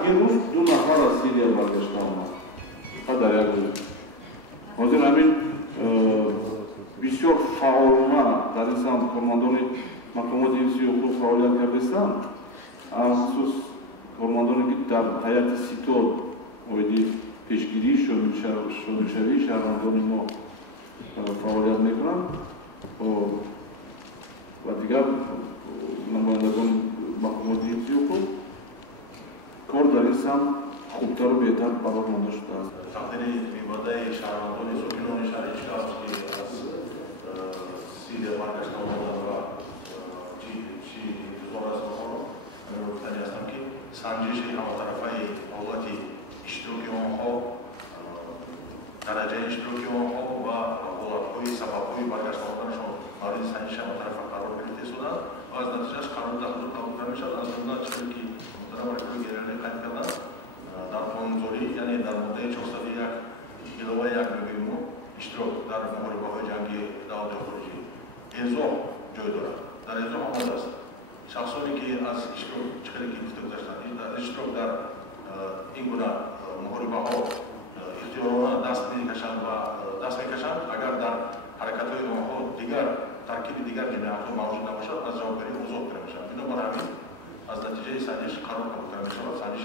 دیروز دو نفر از سیریا برگشتن و دریافت. حاضر همین بسیار فعالانه در این سمت کارمندان مقامات انسی حقوق فعالیت کردستند. خصوص کارمندانی که در هیئت ستاد اویدی پیشگیری شاملشوی شهروندان ما فعالیت میکنند و دیگر نمایندگان مقامات انسی حقوق کار در این سمت خوبتر و بهتر قرار مانده شده است. تقدیر میوده شهروندان ساکنان شهر اشکاف که از سیریا برگشته آمدند و چی انتظار است من گفتنی هستم که سنجش همطرفه حالت اشتراکی آنها درجه اشتراکی آنها و حالتهای سببهای برگشته آمدنشان مورد سنجش همطرفه قرار گرفته شدند و از نتیجهش قانون تحویل قبول نمیشد. از جمله چیزی که محترم رئیس گرامی قید کردند در قانون‌گذاری یعنی در ماده 401 ایلوه 1 میگوییم اشتراک در محاربه‌های جنگی دولت خارجی اعضا جای دارد. در اعضا آمده است شخصانی که از اشتراک چقدر که گفته گذاشتند اشتراک در این گونه محاربه‌ها اختیارانه دست میکشند اگر در حرکت‌های آنها دیگر ترکیب دیگر جنایت‌ها موجود نباشد از جوابداری آزاد کرده میشوند. بنابر همین از نتیجه سنجش قرار گرفته میشود. سنجش